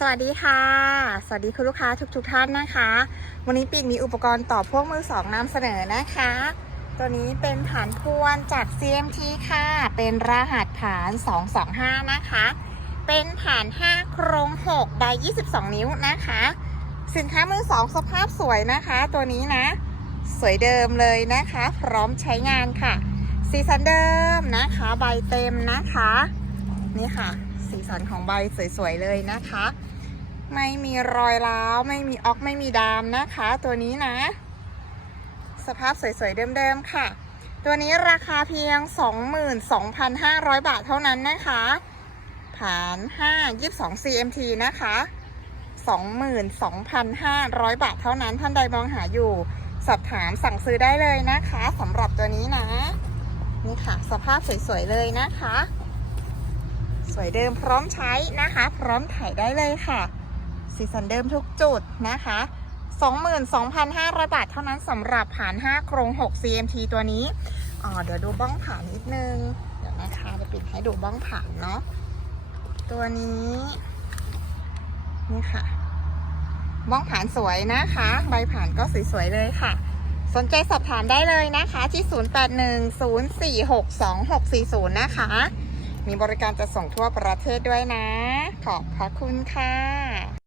สวัสดีค่ะ สวัสดีคุณลูกค้าทุกๆทท่านนะคะ วันนี้ปิ่นมีอุปกรณ์ต่อพ่วงมือสองนำเสนอนะคะ ตัวนี้เป็นฐานพวนจาก CMT ค่ะ เป็นรหัสฐาน 225 นะคะ เป็นฐาน 5 โครง6ใบ22 นิ้วนะคะ สินค้ามือสองสภาพสวยนะคะ ตัวนี้นะ สวยเดิมเลยนะคะ พร้อมใช้งานค่ะ สีสันเดิมนะคะ ใบเต็มนะคะ นี่ค่ะ สีสันของใบสวยๆเลยนะคะ ไม่มีรอยร้าวไม่มีออกไม่มีดามนะคะ ตัวนี้นะ สภาพสวยๆเดิมๆค่ะ ตัวนี้ราคาเพียง 22,500 บาทเท่านั้นนะคะผ่าน5 22 CMT นะคะ 22,500 บาทเท่านั้นท่านใดมองหาอยู่ สอบถามสั่งซื้อได้เลยนะคะสำหรับตัวนี้นะ นี่ค่ะ สภาพสวยๆเลยนะคะ สวยเดิมพร้อมใช้นะคะ พร้อมถ่ายได้เลยค่ะ สีสันเดิมทุกจุดนะคะ 22,500 บาทเท่านั้นสำหรับผ่าน 5 โครง 6 CMT ตัวนี้อ๋อเดี๋ยวดูบ้องผ่านนิดนึง เดี๋ยวนะคะจะปิดให้ดูบ้องผ่านเนาะตัวนี้นี่ค่ะบ้องผ่านสวยนะคะ ใบผ่านก็สวยๆเลยค่ะ สนใจสอบถามได้เลยนะคะ ที่ 0810462640 นะคะ มีบริการจะส่งทั่วประเทศด้วยนะ ขอบพระคุณค่ะ